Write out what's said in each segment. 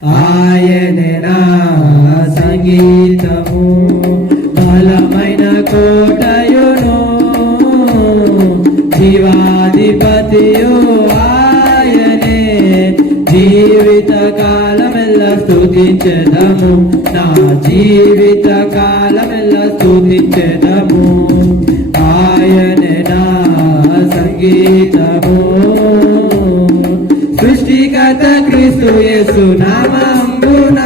ఆయనే నా సంగీతము బలమైన కోటయును జీవాధిపతియు ఆయనే జీవిత కాలమెల్ల స్తుతించెదము నా జీవిత కాలమెల్ల స్తుతించెదము ఆయనే నా సంగీతము సృష్టికర్త క్రీస్తు యేసు నామమున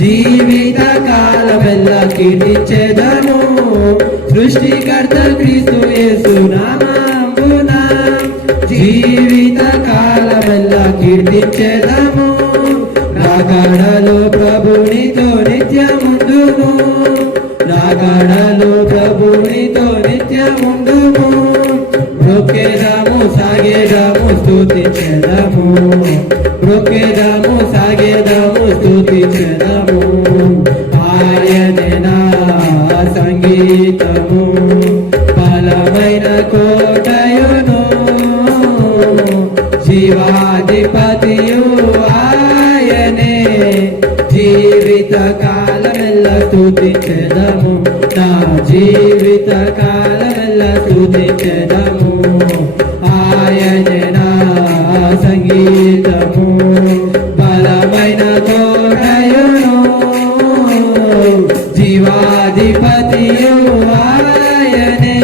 జీవిత కాలమెల్ల కీర్తించెదము సృష్టికర్త క్రీస్తు యేసు నామమున జీవిత కాలమెల్ల కీర్తించెదము రాకడలో ప్రభునితో నిత్యముందుము రాకడలో ప్రభునితో నిత్యముందుము బ్రొక్కెదము సాగేదము స్తుతించెదము బ్రొక్కెదము సాగేదము స్తుతించెదము ఆయనే నా సంగీతము బలమైన కోటయును జీవాధిపతియు ఆయనే జీవిత కాలమెల్ల స్తుతించెదము నా జీవిత కాలమెల్ల స్తుతించెదము ఆయనే నా సంగీతము బలమైన కోటయును జీవాధిపతియు ఆయనే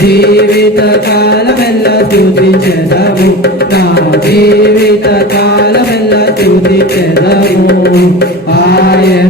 జీవిత కాలమెల్ల స్తుతించెదము నా జీవిత కాలమెల్ల స్తుతించెదము ఆయనే